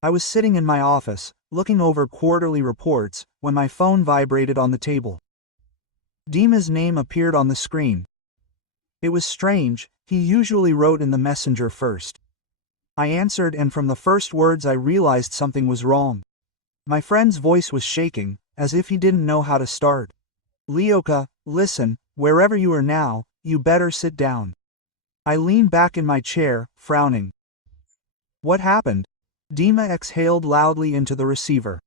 I was sitting in my office, looking over quarterly reports, when my phone vibrated on the table. Dima's name appeared on the screen. It was strange, he usually wrote in the messenger first. I answered, and from the first words I realized something was wrong. My friend's voice was shaking, as if he didn't know how to start. "Leoka, listen, wherever you are now, you better sit down." I leaned back in my chair, frowning. "What happened?" Dima exhaled loudly into the receiver.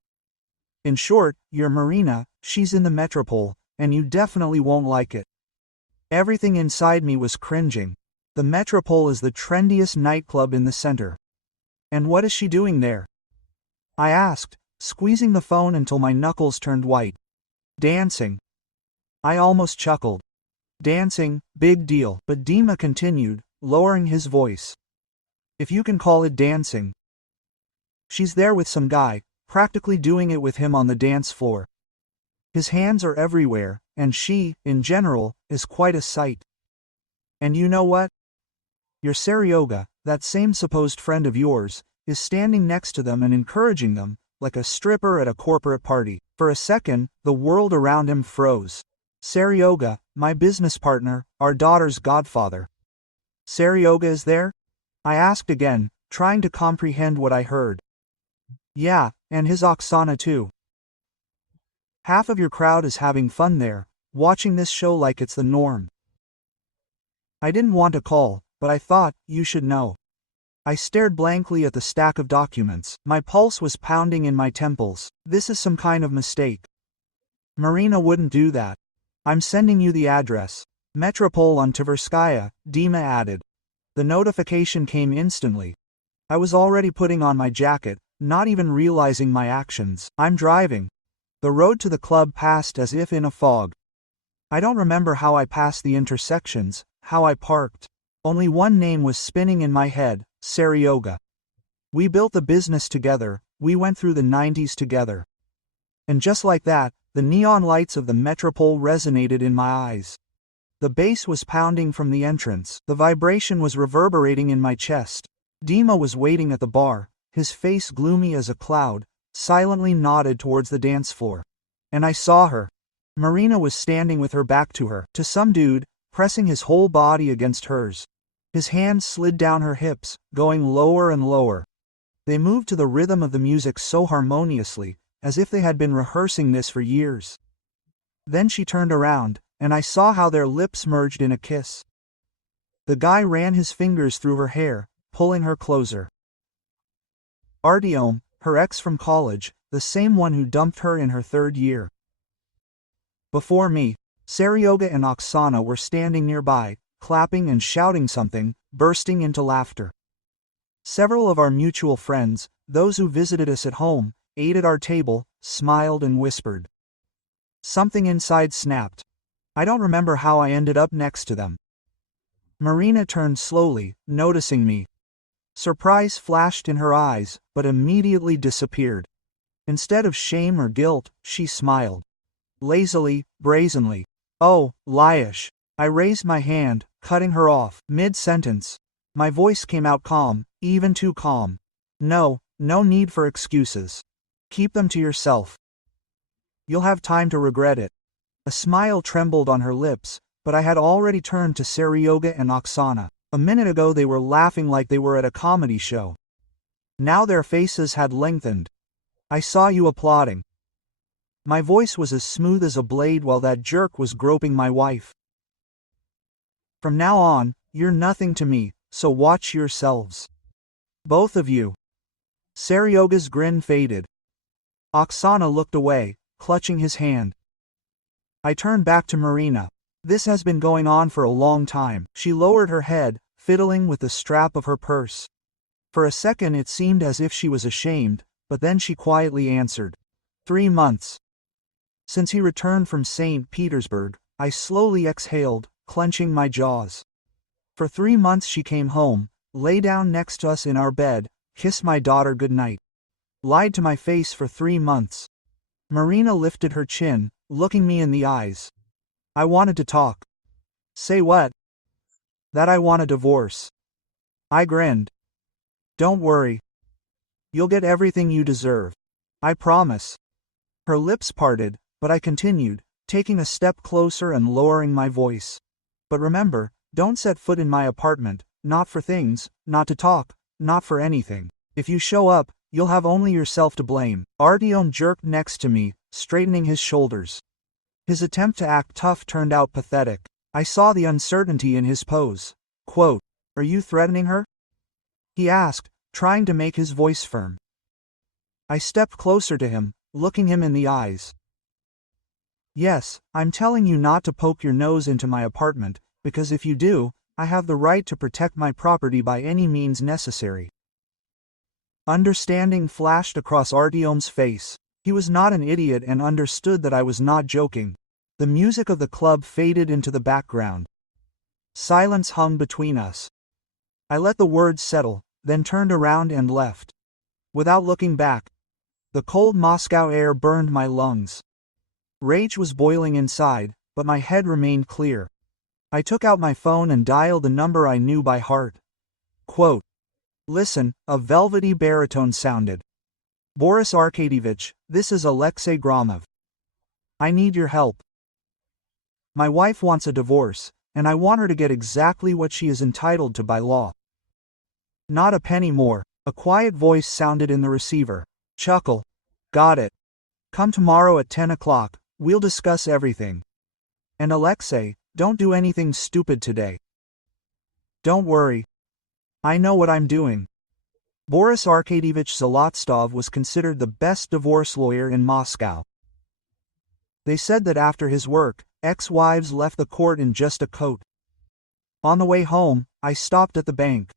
"In short, you're Marina, she's in the metropole, and you definitely won't like it." Everything inside me was cringing. The metropole is the trendiest nightclub in the center. And what is she doing there? I asked, squeezing the phone until my knuckles turned white. "Dancing." I almost chuckled. "Dancing, big deal," but Dima continued, lowering his voice. "If you can call it dancing. She's there with some guy, practically doing it with him on the dance floor. His hands are everywhere, and she, in general, is quite a sight. And you know what? Your Seryoga, that same supposed friend of yours, is standing next to them and encouraging them, like a stripper at a corporate party." For a second, the world around him froze. "Seryoga, my business partner, our daughter's godfather." "Seryoga is there?" I asked again, trying to comprehend what I heard. "Yeah, and his Oksana too. Half of your crowd is having fun there, watching this show like it's the norm." I didn't want to call, but I thought, you should know. I stared blankly at the stack of documents. My pulse was pounding in my temples. This is some kind of mistake. Marina wouldn't do that. "I'm sending you the address. Metropole on Tverskaya," Dima added. The notification came instantly. I was already putting on my jacket, not even realizing my actions. "I'm driving." The road to the club passed as if in a fog. I don't remember how I passed the intersections, how I parked. Only one name was spinning in my head, Seryoga. We built the business together, we went through the 90s together. And just like that, the neon lights of the metropole resonated in my eyes. The bass was pounding from the entrance, the vibration was reverberating in my chest. Dima was waiting at the bar, his face gloomy as a cloud, silently nodded towards the dance floor. And I saw her. Marina was standing with her back to her, to some dude, pressing his whole body against hers. His hands slid down her hips, going lower and lower. They moved to the rhythm of the music so harmoniously, as if they had been rehearsing this for years. Then she turned around, and I saw how their lips merged in a kiss. The guy ran his fingers through her hair, pulling her closer. Artyom, her ex from college, the same one who dumped her in her third year. Before me, Seryoga and Oksana were standing nearby, clapping and shouting something, bursting into laughter. Several of our mutual friends, those who visited us at home, ate at our table, smiled and whispered. Something inside snapped. I don't remember how I ended up next to them. Marina turned slowly, noticing me. Surprise flashed in her eyes, but immediately disappeared. Instead of shame or guilt, she smiled. Lazily, brazenly. "Oh, Lyash." I raised my hand, cutting her off, mid-sentence. My voice came out calm, even too calm. No need for excuses. Keep them to yourself. You'll have time to regret it." A smile trembled on her lips, but I had already turned to Seryoga and Oksana. A minute ago they were laughing like they were at a comedy show. Now their faces had lengthened. "I saw you applauding." My voice was as smooth as a blade while that jerk was groping my wife. "From now on, you're nothing to me, so watch yourselves. Both of you." Seryoga's grin faded. Oksana looked away, clutching his hand. I turned back to Marina. "This has been going on for a long time." She lowered her head, fiddling with the strap of her purse. For a second it seemed as if she was ashamed, but then she quietly answered. 3 months. Since he returned from St. Petersburg, I slowly exhaled, clenching my jaws. For 3 months she came home, lay down next to us in our bed, kissed my daughter goodnight. Lied to my face for 3 months. Marina lifted her chin, looking me in the eyes. I wanted to talk. "Say what?" "That I want a divorce." I grinned. "Don't worry. You'll get everything you deserve. I promise. Her lips parted, but I continued, taking a step closer and lowering my voice. But remember, don't set foot in my apartment, not for things, not to talk, not for anything. If you show up, you'll have only yourself to blame. Artyom jerked next to me, straightening his shoulders. His attempt to act tough turned out pathetic. I saw the uncertainty in his pose. Quote, "Are you threatening her?" he asked, trying to make his voice firm. I stepped closer to him, looking him in the eyes. "Yes, I'm telling you not to poke your nose into my apartment, because if you do, I have the right to protect my property by any means necessary." Understanding flashed across Artyom's face. He was not an idiot and understood that I was not joking. The music of the club faded into the background. Silence hung between us. I let the words settle, then turned around and left. Without looking back. The cold Moscow air burned my lungs. Rage was boiling inside, but my head remained clear. I took out my phone and dialed the number I knew by heart. Quote, "Listen," a velvety baritone sounded. "Boris Arkadyevich, this is Alexei Gromov. I need your help. My wife wants a divorce, and I want her to get exactly what she is entitled to by law. Not a penny more." A quiet voice sounded in the receiver. Chuckle. "Got it. Come tomorrow at 10 o'clock, we'll discuss everything. And Alexei, don't do anything stupid today." "Don't worry. I know what I'm doing." Boris Arkadyevich Zolotstov was considered the best divorce lawyer in Moscow. They said that after his work, ex-wives left the court in just a coat. On the way home, I stopped at the bank.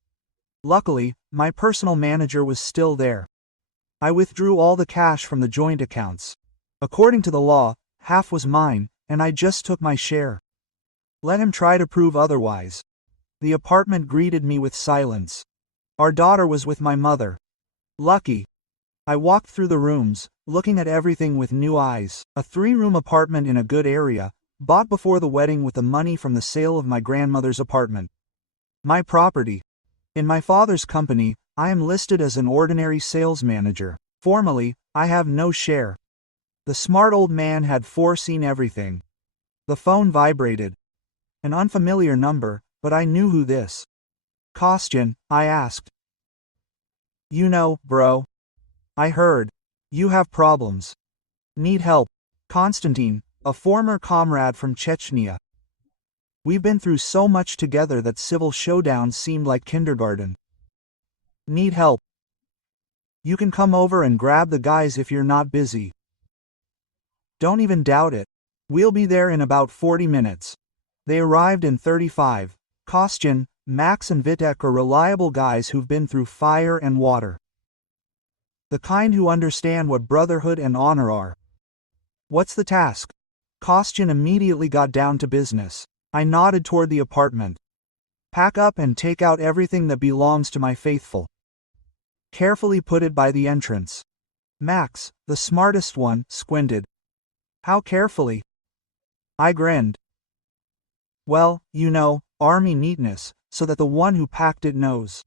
Luckily, my personal manager was still there. I withdrew all the cash from the joint accounts. According to the law, half was mine, and I just took my share. Let him try to prove otherwise. The apartment greeted me with silence. Our daughter was with my mother. Lucky. I walked through the rooms, looking at everything with new eyes. A 3-room apartment in a good area, bought before the wedding with the money from the sale of my grandmother's apartment. My property. In my father's company, I am listed as an ordinary sales manager. Formally, I have no share. The smart old man had foreseen everything. The phone vibrated. An unfamiliar number, but I knew who this. "Kostyan," I asked. "You know, bro. I heard. You have problems. Need help." Konstantin, a former comrade from Chechnya. We've been through so much together that civil showdowns seemed like kindergarten. "Need help. You can come over and grab the guys if you're not busy." "Don't even doubt it. We'll be there in about 40 minutes. They arrived in 35. Kostyan, Max and Vitek are reliable guys who've been through fire and water. The kind who understand what brotherhood and honor are." "What's the task?" Kostyan immediately got down to business. I nodded toward the apartment. "Pack up and take out everything that belongs to my faithful. Carefully put it by the entrance." Max, the smartest one, squinted. "How carefully?" I grinned. "Well, you know, army neatness, so that the one who packed it knows."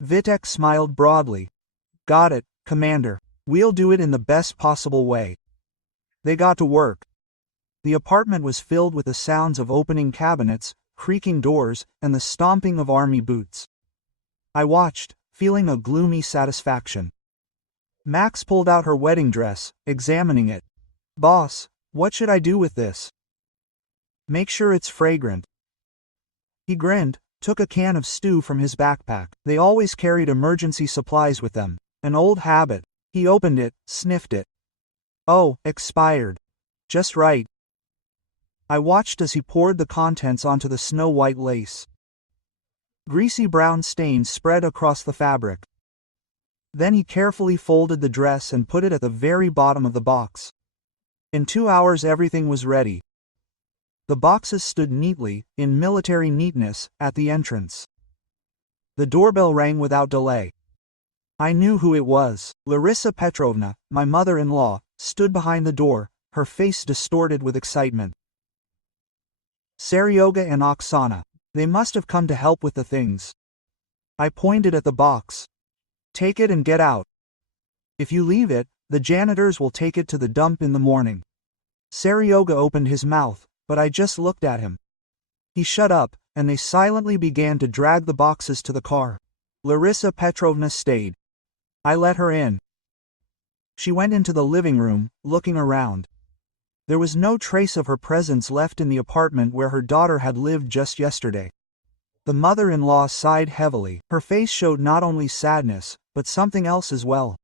Vitek smiled broadly. "Got it, Commander. We'll do it in the best possible way." They got to work. The apartment was filled with the sounds of opening cabinets, creaking doors, and the stomping of army boots. I watched, feeling a gloomy satisfaction. Max pulled out her wedding dress, examining it. "Boss, what should I do with this?" "Make sure it's fragrant." He grinned, took a can of stew from his backpack. They always carried emergency supplies with them. An old habit. He opened it, sniffed it. "Oh, expired. Just right." I watched as he poured the contents onto the snow-white lace. Greasy brown stains spread across the fabric. Then he carefully folded the dress and put it at the very bottom of the box. In 2 hours everything was ready. The boxes stood neatly, in military neatness, at the entrance. The doorbell rang without delay. I knew who it was. Larissa Petrovna, my mother-in-law, stood behind the door, her face distorted with excitement. Seryoga and Oksana. They must have come to help with the things. I pointed at the box. Take it and get out. If you leave it, the janitors will take it to the dump in the morning. Seryoga opened his mouth, but I just looked at him. He shut up, and they silently began to drag the boxes to the car. Larissa Petrovna stayed. I let her in. She went into the living room, looking around. There was no trace of her presence left in the apartment where her daughter had lived just yesterday. The mother-in-law sighed heavily. Her face showed not only sadness, but something else as well.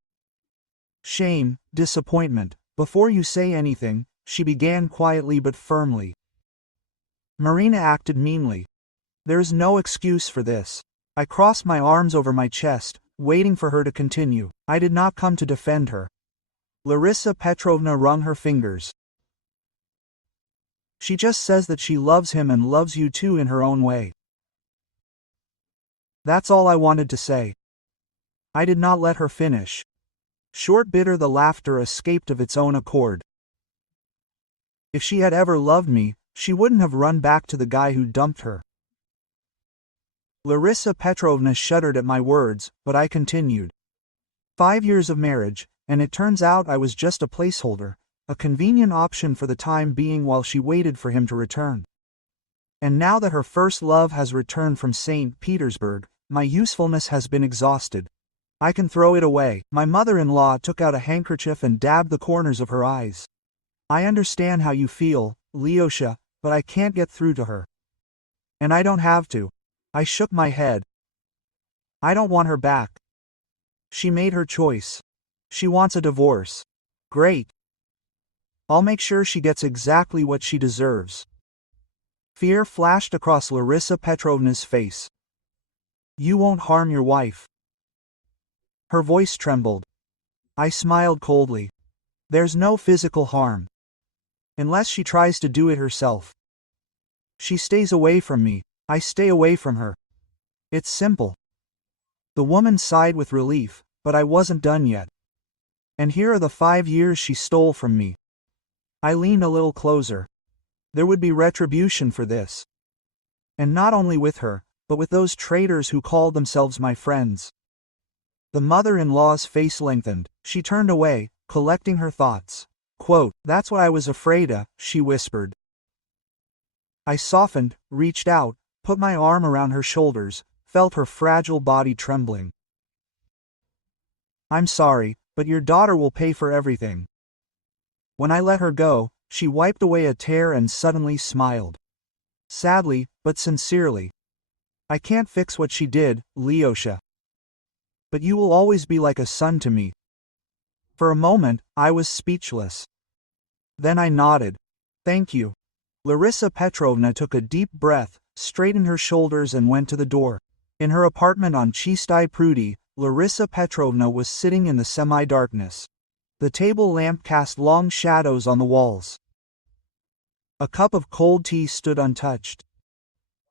Shame, disappointment. Before you say anything, she began quietly but firmly. Marina acted meanly. There is no excuse for this. I crossed my arms over my chest, waiting for her to continue. I did not come to defend her. Larissa Petrovna wrung her fingers. She just says that she loves him and loves you too in her own way. That's all I wanted to say. I did not let her finish. Short bitter the laughter escaped of its own accord. If she had ever loved me, she wouldn't have run back to the guy who dumped her. Larissa Petrovna shuddered at my words, but I continued. 5 years of marriage, and it turns out I was just a placeholder, a convenient option for the time being while she waited for him to return. And now that her first love has returned from St. Petersburg, my usefulness has been exhausted. I can throw it away. My mother-in-law took out a handkerchief and dabbed the corners of her eyes. I understand how you feel, Lyosha, but I can't get through to her. And I don't have to. I shook my head. I don't want her back. She made her choice. She wants a divorce. Great. I'll make sure she gets exactly what she deserves. Fear flashed across Larissa Petrovna's face. You won't harm your wife. Her voice trembled. I smiled coldly. There's no physical harm. Unless she tries to do it herself. She stays away from me, I stay away from her. It's simple. The woman sighed with relief, but I wasn't done yet. And here are the 5 years she stole from me. I leaned a little closer. There would be retribution for this. And not only with her, but with those traitors who called themselves my friends. The mother-in-law's face lengthened. She turned away, collecting her thoughts. Quote, that's what I was afraid of, she whispered. I softened, reached out, put my arm around her shoulders, felt her fragile body trembling. I'm sorry, but your daughter will pay for everything. When I let her go, she wiped away a tear and suddenly smiled. Sadly, but sincerely. I can't fix what she did, Lyosha. But you will always be like a son to me. For a moment, I was speechless. Then I nodded. Thank you. Larissa Petrovna took a deep breath, straightened her shoulders and went to the door. In her apartment on Chistai Prudi, Larissa Petrovna was sitting in the semi-darkness. The table lamp cast long shadows on the walls. A cup of cold tea stood untouched.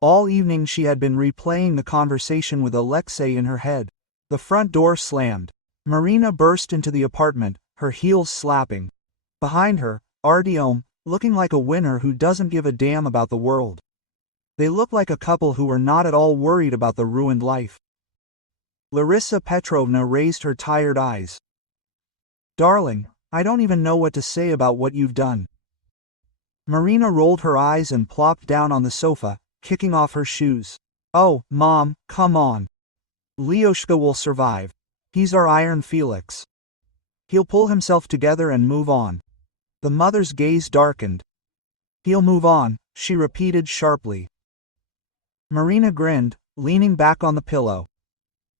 All evening she had been replaying the conversation with Alexei in her head. The front door slammed. Marina burst into the apartment, her heels slapping. Behind her, Artyom, looking like a winner who doesn't give a damn about the world. They looked like a couple who were not at all worried about the ruined life. Larissa Petrovna raised her tired eyes. Darling, I don't even know what to say about what you've done. Marina rolled her eyes and plopped down on the sofa, kicking off her shoes. Oh, Mom, come on. Lyoshka will survive. He's our Iron Felix. He'll pull himself together and move on. The mother's gaze darkened. He'll move on, she repeated sharply. Marina grinned, leaning back on the pillow.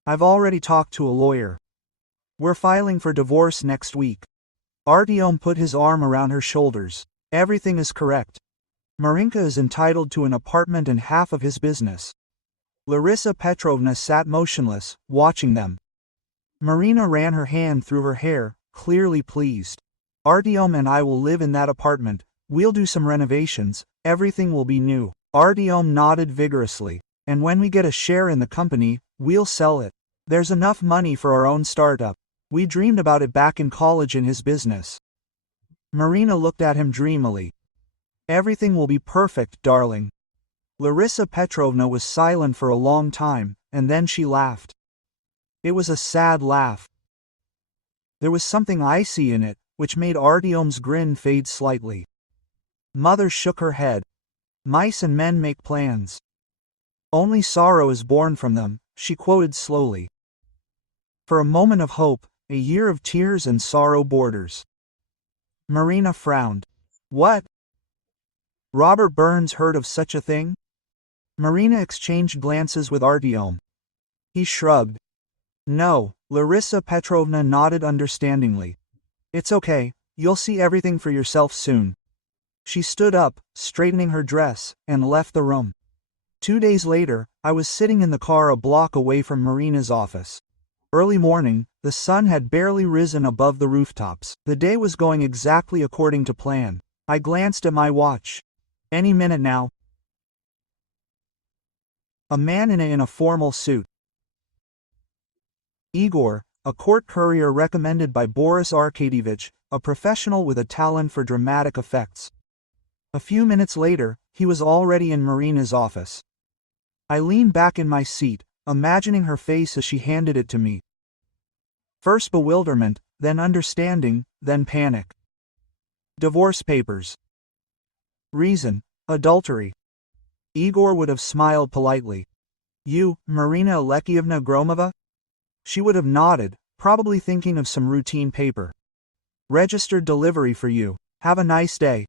I've already talked to a lawyer. We're filing for divorce next week. Artyom put his arm around her shoulders. Everything is correct. Marinka is entitled to an apartment and half of his business. Larissa Petrovna sat motionless, watching them. Marina ran her hand through her hair, clearly pleased. Artyom and I will live in that apartment, we'll do some renovations, everything will be new. Artyom nodded vigorously. And when we get a share in the company, we'll sell it. There's enough money for our own startup. We dreamed about it back in college in his business. Marina looked at him dreamily. Everything will be perfect, darling. Larissa Petrovna was silent for a long time, and then she laughed. It was a sad laugh. There was something icy in it, which made Artyom's grin fade slightly. Mother shook her head. Mice and men make plans. Only sorrow is born from them, she quoted slowly. For a moment of hope, a year of tears and sorrow borders. Marina frowned. What? Robert Burns heard of such a thing? Marina exchanged glances with Artyom. He shrugged. No, Larissa Petrovna nodded understandingly. It's okay, you'll see everything for yourself soon. She stood up, straightening her dress, and left the room. 2 days later, I was sitting in the car a block away from Marina's office. Early morning, the sun had barely risen above the rooftops. The day was going exactly according to plan. I glanced at my watch. Any minute now. A man in a formal suit. Igor, a court courier recommended by Boris Arkadyevich, a professional with a talent for dramatic effects. A few minutes later, he was already in Marina's office. I leaned back in my seat, imagining her face as she handed it to me. First bewilderment, then understanding, then panic. Divorce papers. Reason: adultery. Igor would have smiled politely. You, Marina Alexievna Gromova? She would have nodded, probably thinking of some routine paper. Registered delivery for you. Have a nice day.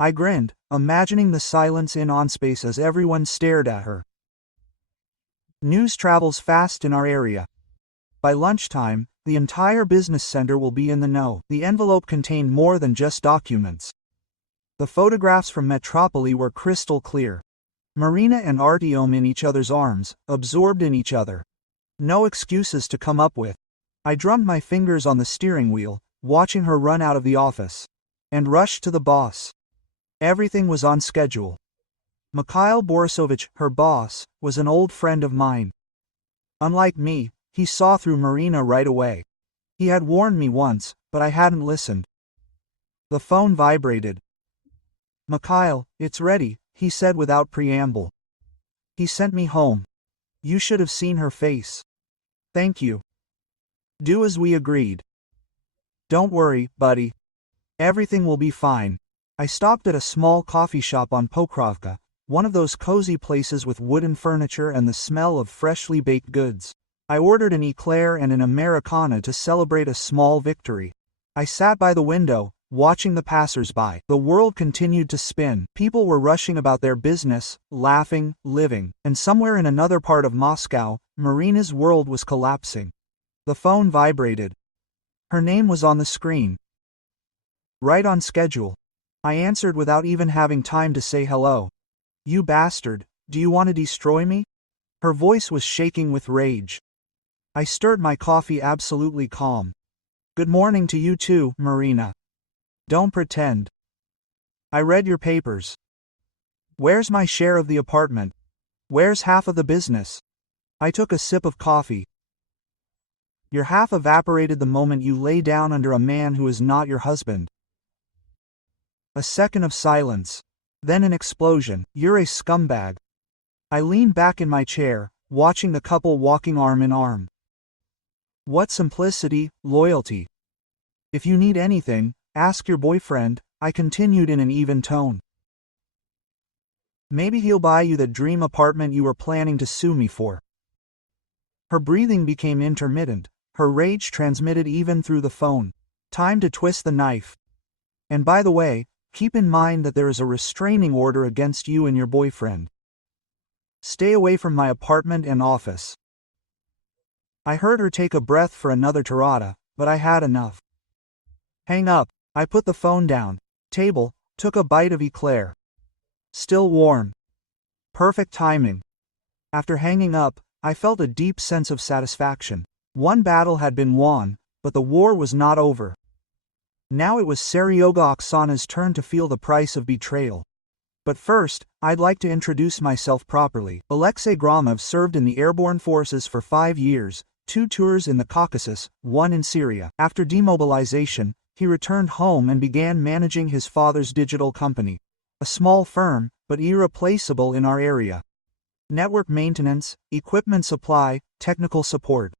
I grinned, imagining the silence in on space as everyone stared at her. News travels fast in our area. By lunchtime, the entire business center will be in the know. The envelope contained more than just documents. The photographs from Metropoli were crystal clear. Marina and Artyom in each other's arms, absorbed in each other. No excuses to come up with. I drummed my fingers on the steering wheel, watching her run out of the office. And rushed to the boss. Everything was on schedule. Mikhail Borisovich, her boss, was an old friend of mine. Unlike me, he saw through Marina right away. He had warned me once, but I hadn't listened. The phone vibrated. Mikhail, it's ready, he said without preamble. He sent me home. You should have seen her face. Thank you. Do as we agreed. Don't worry, buddy. Everything will be fine. I stopped at a small coffee shop on Pokrovka, one of those cozy places with wooden furniture and the smell of freshly baked goods. I ordered an eclair and an Americana to celebrate a small victory. I sat by the window, watching the passers-by. The world continued to spin. People were rushing about their business, laughing, living, and somewhere in another part of Moscow, Marina's world was collapsing. The phone vibrated. Her name was on the screen. Right on schedule. I answered without even having time to say hello. You bastard, do you want to destroy me? Her voice was shaking with rage. I stirred my coffee absolutely calm. Good morning to you too, Marina. Don't pretend. I read your papers. Where's my share of the apartment? Where's half of the business? I took a sip of coffee. Your half evaporated the moment you lay down under a man who is not your husband. A second of silence. Then an explosion. You're a scumbag. I leaned back in my chair, watching the couple walking arm in arm. What simplicity, loyalty. If you need anything, ask your boyfriend, I continued in an even tone. Maybe he'll buy you the dream apartment you were planning to sue me for. Her breathing became intermittent, her rage transmitted even through the phone. Time to twist the knife. And by the way, keep in mind that there is a restraining order against you and your boyfriend. Stay away from my apartment and office. I heard her take a breath for another tirada, but I had enough. Hang up. I put the phone down. Table, took a bite of eclair. Still warm. Perfect timing. After hanging up, I felt a deep sense of satisfaction. One battle had been won, but the war was not over. Now it was Seryoga Oksana's turn to feel the price of betrayal. But first, I'd like to introduce myself properly. Alexei Gromov served in the airborne forces for 5 years, 2 tours in the Caucasus, 1 in Syria. After demobilization, he returned home and began managing his father's digital company. A small firm, but irreplaceable in our area. Network maintenance, equipment supply, technical support.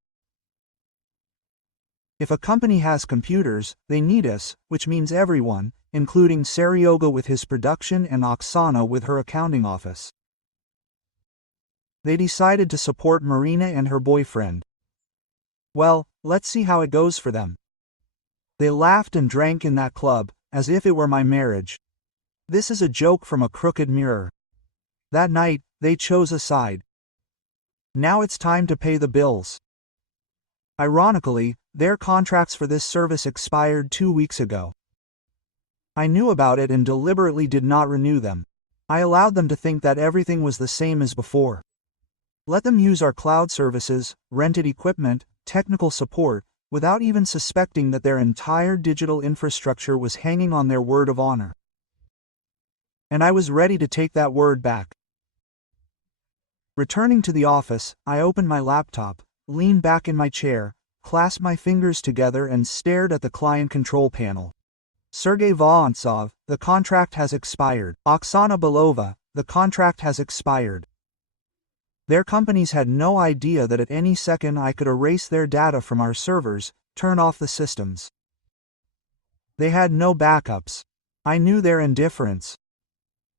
If a company has computers, they need us, which means everyone, including Seryoga with his production and Oksana with her accounting office. They decided to support Marina and her boyfriend. Well, let's see how it goes for them. They laughed and drank in that club, as if it were my marriage. This is a joke from a crooked mirror. That night, they chose a side. Now it's time to pay the bills. Ironically, their contracts for this service expired 2 weeks ago. I knew about it and deliberately did not renew them. I allowed them to think that everything was the same as before. Let them use our cloud services, rented equipment, technical support, without even suspecting that their entire digital infrastructure was hanging on their word of honor. And I was ready to take that word back. Returning to the office, I opened my laptop, leaned back in my chair, clasped my fingers together and stared at the client control panel. Sergei Vorontsov, the contract has expired. Oksana Belova, the contract has expired. Their companies had no idea that at any second I could erase their data from our servers, turn off the systems. They had no backups. I knew their indifference.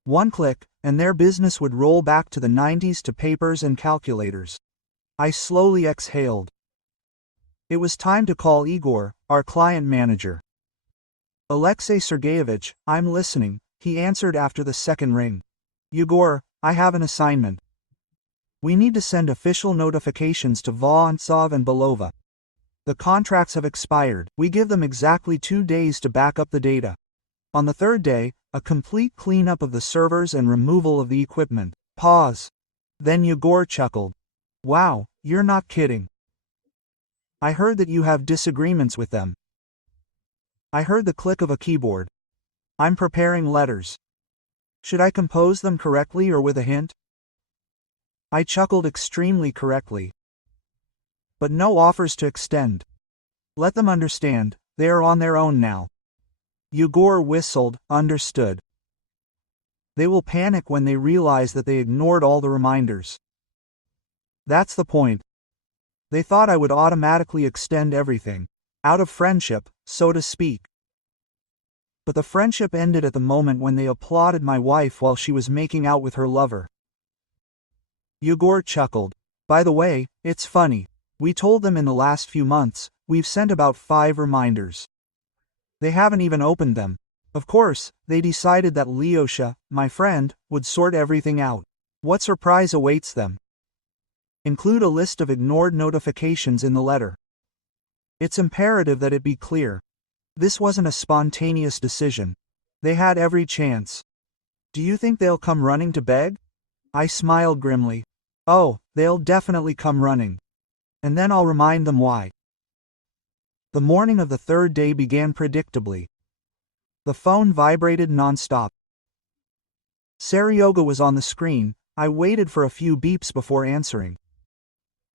One click, and their business would roll back to the 90s to papers and calculators. I slowly exhaled. It was time to call Igor, our client manager. Alexei Sergeyevich, I'm listening, he answered after the second ring. Igor, I have an assignment. We need to send official notifications to Vorontsov and Belova. The contracts have expired. We give them exactly 2 days to back up the data. On the third day, a complete cleanup of the servers and removal of the equipment. Pause. Then Igor chuckled. Wow, you're not kidding. I heard that you have disagreements with them. I heard the click of a keyboard. I'm preparing letters. Should I compose them correctly or with a hint? I chuckled extremely correctly. But no offers to extend. Let them understand, they are on their own now. Igor whistled, understood. They will panic when they realize that they ignored all the reminders. That's the point. They thought I would automatically extend everything. Out of friendship, so to speak. But the friendship ended at the moment when they applauded my wife while she was making out with her lover. Igor chuckled. By the way, it's funny. We told them in the last few months, we've sent about 5 reminders. They haven't even opened them. Of course, they decided that Lyosha, my friend, would sort everything out. What surprise awaits them? Include a list of ignored notifications in the letter. It's imperative that it be clear. This wasn't a spontaneous decision. They had every chance. Do you think they'll come running to beg? I smiled grimly. Oh, they'll definitely come running. And then I'll remind them why. The morning of the third day began predictably. The phone vibrated non-stop. Seryoga was on the screen. I waited for a few beeps before answering.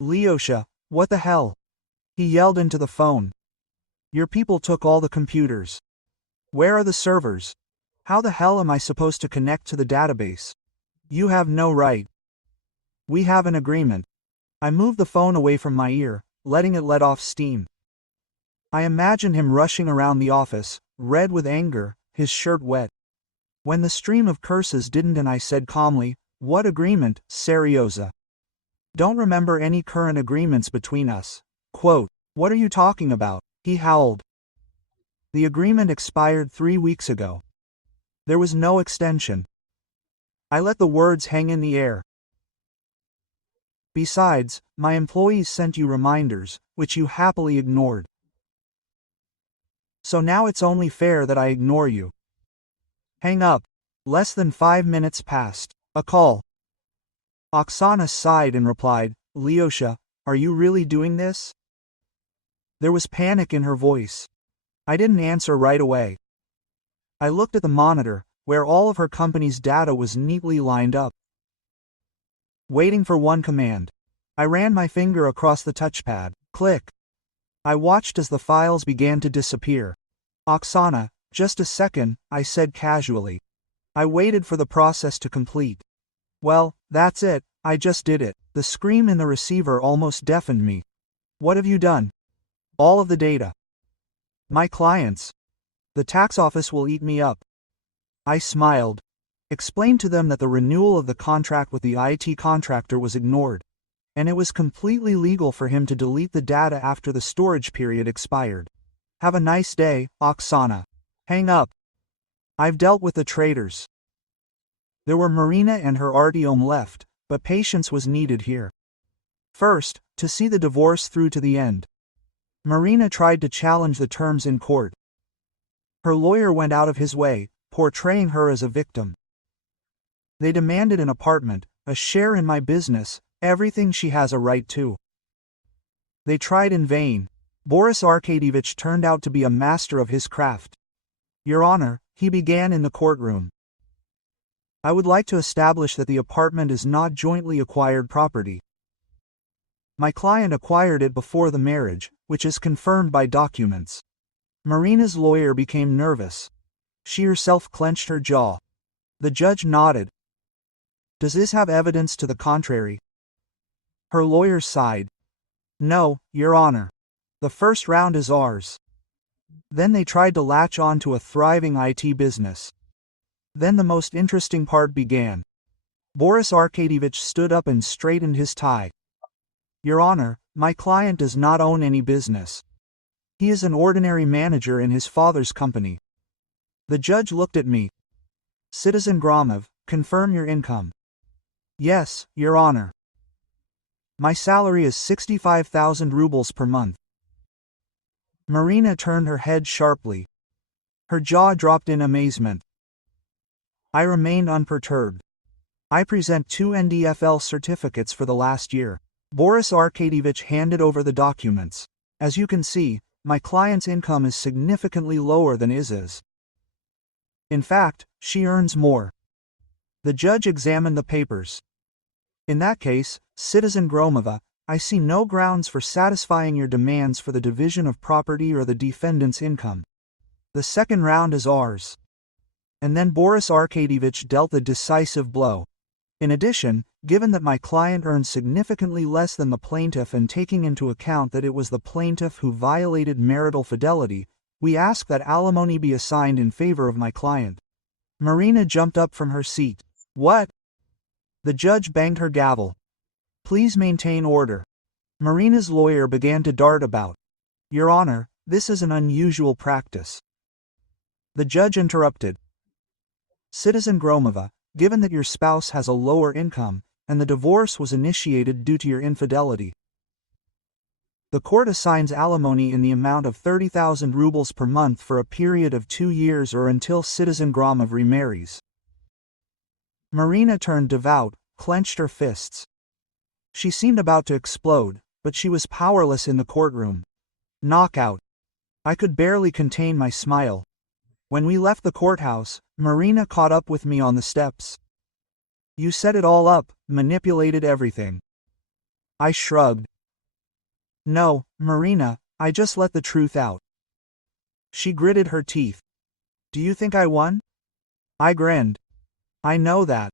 Lyosha, what the hell? He yelled into the phone. Your people took all the computers. Where are the servers? How the hell am I supposed to connect to the database? You have no right. We have an agreement. I moved the phone away from my ear, letting it let off steam. I imagined him rushing around the office, red with anger, his shirt wet. When the stream of curses didn't and I said calmly, what agreement, Seryoza? Don't remember any current agreements between us. Quote, what are you talking about? He howled. The agreement expired 3 weeks ago. There was no extension. I let the words hang in the air. Besides, my employees sent you reminders, which you happily ignored. So now it's only fair that I ignore you. Hang up. Less than 5 minutes passed. A call. Oksana sighed and replied, Lyosha, are you really doing this? There was panic in her voice. I didn't answer right away. I looked at the monitor, where all of her company's data was neatly lined up. Waiting for one command. I ran my finger across the touchpad. Click. I watched as the files began to disappear. Oksana, just a second, I said casually. I waited for the process to complete. Well, that's it, I just did it. The scream in the receiver almost deafened me. What have you done? All of the data. My clients. The tax office will eat me up. I smiled. Explained to them that the renewal of the contract with the IT contractor was ignored, and it was completely legal for him to delete the data after the storage period expired. Have a nice day, Oksana. Hang up. I've dealt with the traitors. There were Marina and her Artyom left, but patience was needed here. First, to see the divorce through to the end. Marina tried to challenge the terms in court. Her lawyer went out of his way, portraying her as a victim. They demanded an apartment, a share in my business, everything she has a right to. They tried in vain. Boris Arkadyevich turned out to be a master of his craft. Your Honor, he began in the courtroom. I would like to establish that the apartment is not jointly acquired property. My client acquired it before the marriage, which is confirmed by documents. Marina's lawyer became nervous. She herself clenched her jaw. The judge nodded. Does this have evidence to the contrary? Her lawyer sighed. No, Your Honor. The first round is ours. Then they tried to latch on to a thriving IT business. Then the most interesting part began. Boris Arkadyevich stood up and straightened his tie. Your Honor, my client does not own any business. He is an ordinary manager in his father's company. The judge looked at me. Citizen Gromov, confirm your income. Yes, Your Honor. My salary is 65,000 rubles per month. Marina turned her head sharply. Her jaw dropped in amazement. I remained unperturbed. I present 2 NDFL certificates for the last year. Boris Arkadyevich handed over the documents. As you can see, my client's income is significantly lower than Iz's. In fact, she earns more. The judge examined the papers. In that case, Citizen Gromova, I see no grounds for satisfying your demands for the division of property or the defendant's income. The second round is ours. And then Boris Arkadyevich dealt the decisive blow. In addition, given that my client earns significantly less than the plaintiff and taking into account that it was the plaintiff who violated marital fidelity, we ask that alimony be assigned in favor of my client. Marina jumped up from her seat. What? The judge banged her gavel. Please maintain order. Marina's lawyer began to dart about. Your Honor, this is an unusual practice. The judge interrupted. Citizen Gromova, given that your spouse has a lower income, and the divorce was initiated due to your infidelity, the court assigns alimony in the amount of 30,000 rubles per month for a period of 2 years or until Citizen Gromov remarries. Marina turned devout, clenched her fists. She seemed about to explode, but she was powerless in the courtroom. Knockout. I could barely contain my smile. When we left the courthouse, Marina caught up with me on the steps. You set it all up, manipulated everything. I shrugged. No, Marina, I just let the truth out. She gritted her teeth. Do you think I won? I grinned. I know that.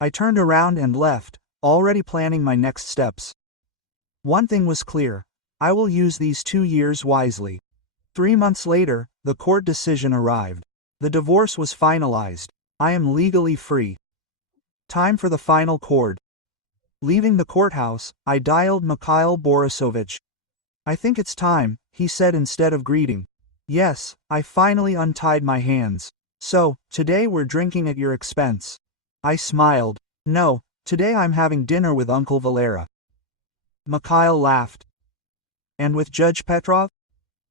I turned around and left, already planning my next steps. One thing was clear. I will use these 2 years wisely. 3 months later, the court decision arrived. The divorce was finalized. I am legally free. Time for the final chord. Leaving the courthouse, I dialed Mikhail Borisovich. I think it's time, he said instead of greeting. Yes, I finally untied my hands. So, today we're drinking at your expense. I smiled. No, today I'm having dinner with Uncle Valera. Mikhail laughed. And with Judge Petrov?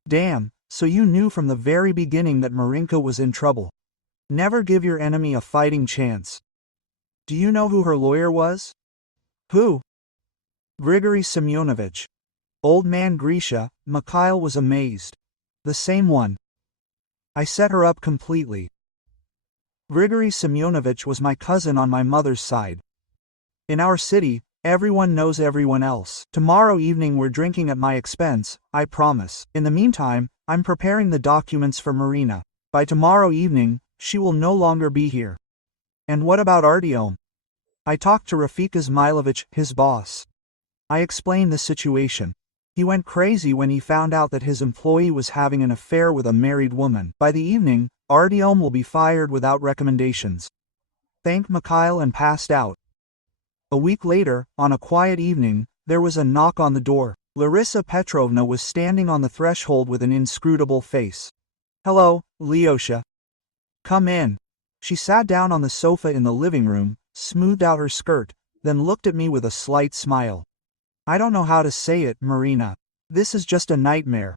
Damn, so you knew from the very beginning that Marinka was in trouble. Never give your enemy a fighting chance. Do you know who her lawyer was? Who? Grigory Semyonovich. Old man Grisha, Mikhail was amazed. The same one. I set her up completely. Grigory Semyonovich was my cousin on my mother's side. In our city, everyone knows everyone else. Tomorrow evening we're drinking at my expense, I promise. In the meantime, I'm preparing the documents for Marina. By tomorrow evening, she will no longer be here. And what about Artyom? I talked to Rafika Izmailovich, his boss. I explained the situation. He went crazy when he found out that his employee was having an affair with a married woman. By the evening, Artyom will be fired without recommendations. Thanked Mikhail and passed out. A week later, on a quiet evening, there was a knock on the door. Larissa Petrovna was standing on the threshold with an inscrutable face. "Hello, Lyosha. Come in." She sat down on the sofa in the living room, smoothed out her skirt, then looked at me with a slight smile. "I don't know how to say it, Marina. This is just a nightmare."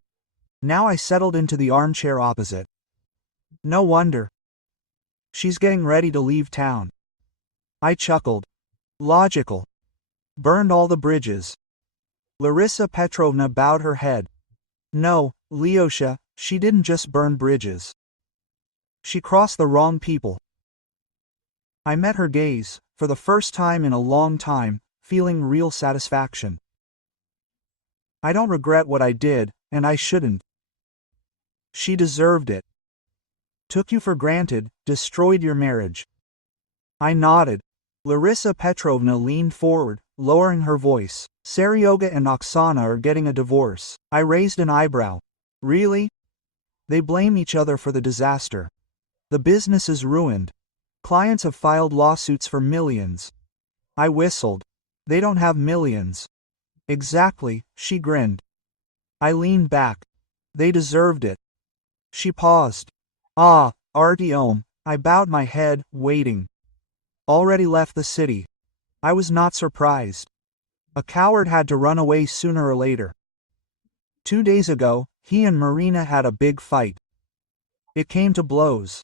Now I settled into the armchair opposite. "No wonder. She's getting ready to leave town." I chuckled. "Logical. Burned all the bridges." Larissa Petrovna bowed her head. "No, Lyosha, she didn't just burn bridges. She crossed the wrong people." I met her gaze, for the first time in a long time, feeling real satisfaction. "I don't regret what I did, and I shouldn't. She deserved it. Took you for granted, destroyed your marriage." I nodded. Larissa Petrovna leaned forward, lowering her voice. "Seryoga and Oksana are getting a divorce." I raised an eyebrow. "Really?" "They blame each other for the disaster. The business is ruined. Clients have filed lawsuits for millions." I whistled. "They don't have millions." "Exactly," she grinned. I leaned back. "They deserved it." She paused. "Ah, Artyom." I bowed my head, waiting. "Already left the city." I was not surprised. A coward had to run away sooner or later. 2 days ago, he and Marina had a big fight. It came to blows.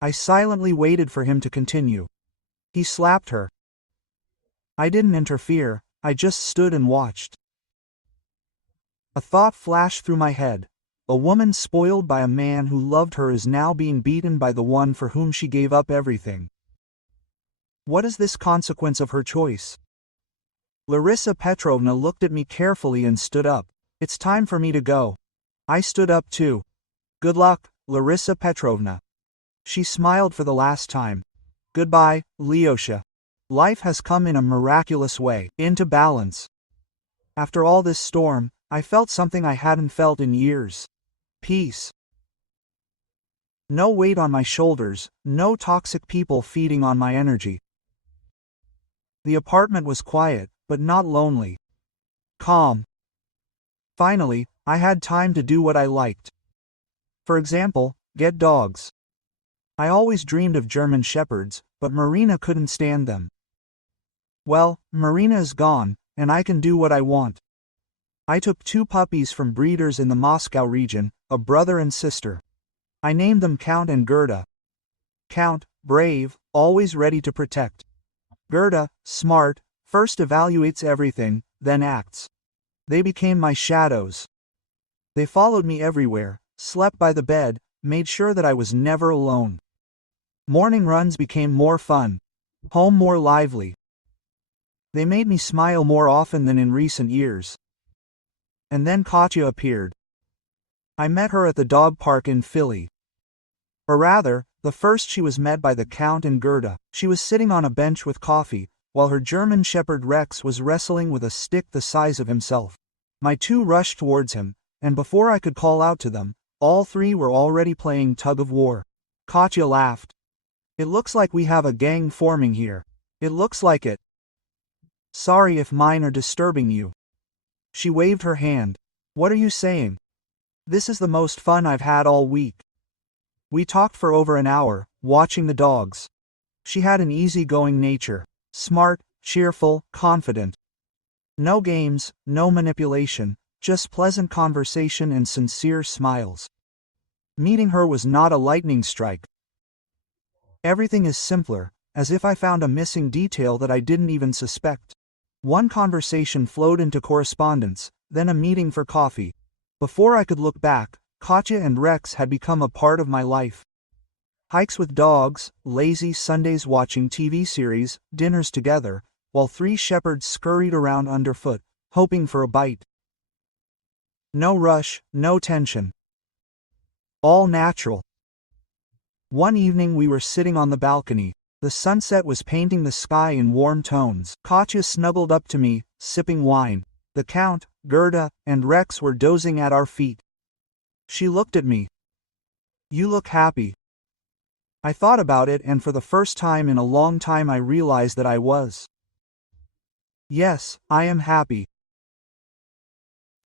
I silently waited for him to continue. He slapped her. I didn't interfere, I just stood and watched. A thought flashed through my head. A woman spoiled by a man who loved her is now being beaten by the one for whom she gave up everything. What is this consequence of her choice? Larissa Petrovna looked at me carefully and stood up. "It's time for me to go." I stood up too. "Good luck, Larissa Petrovna." She smiled for the last time. "Goodbye, Lyosha. Life has come in a miraculous way, into balance." After all this storm, I felt something I hadn't felt in years. Peace. No weight on my shoulders, no toxic people feeding on my energy. The apartment was quiet, but not lonely. Calm. Finally, I had time to do what I liked. For example, get dogs. I always dreamed of German shepherds, but Marina couldn't stand them. Well, Marina is gone, and I can do what I want. I took 2 puppies from breeders in the Moscow region, a brother and sister. I named them Count and Gerda. Count, brave, always ready to protect. Gerda, smart, first evaluates everything, then acts. They became my shadows. They followed me everywhere, slept by the bed, made sure that I was never alone. Morning runs became more fun. Home more lively. They made me smile more often than in recent years. And then Katya appeared. I met her at the dog park in Philly. Or rather, the first she was met by the Count and Gerda. She was sitting on a bench with coffee, while her German shepherd Rex was wrestling with a stick the size of himself. My 2 rushed towards him, and before I could call out to them, all 3 were already playing tug of war. Katya laughed. "It looks like we have a gang forming here." "It looks like it." "Sorry if mine are disturbing you." She waved her hand. "What are you saying? This is the most fun I've had all week." We talked for over an hour, watching the dogs. She had an easygoing nature. Smart, cheerful, confident. No games, no manipulation, just pleasant conversation and sincere smiles. Meeting her was not a lightning strike. Everything is simpler, as if I found a missing detail that I didn't even suspect. One conversation flowed into correspondence, then a meeting for coffee. Before I could look back, Katya and Rex had become a part of my life. Hikes with dogs, lazy Sundays watching TV series, dinners together, while 3 shepherds scurried around underfoot, hoping for a bite. No rush, no tension. All natural. One evening we were sitting on the balcony. The sunset was painting the sky in warm tones. Katya snuggled up to me, sipping wine. The Count, Gerda, and Rex were dozing at our feet. She looked at me. "You look happy." I thought about it, and for the first time in a long time I realized that I was. Yes, I am happy.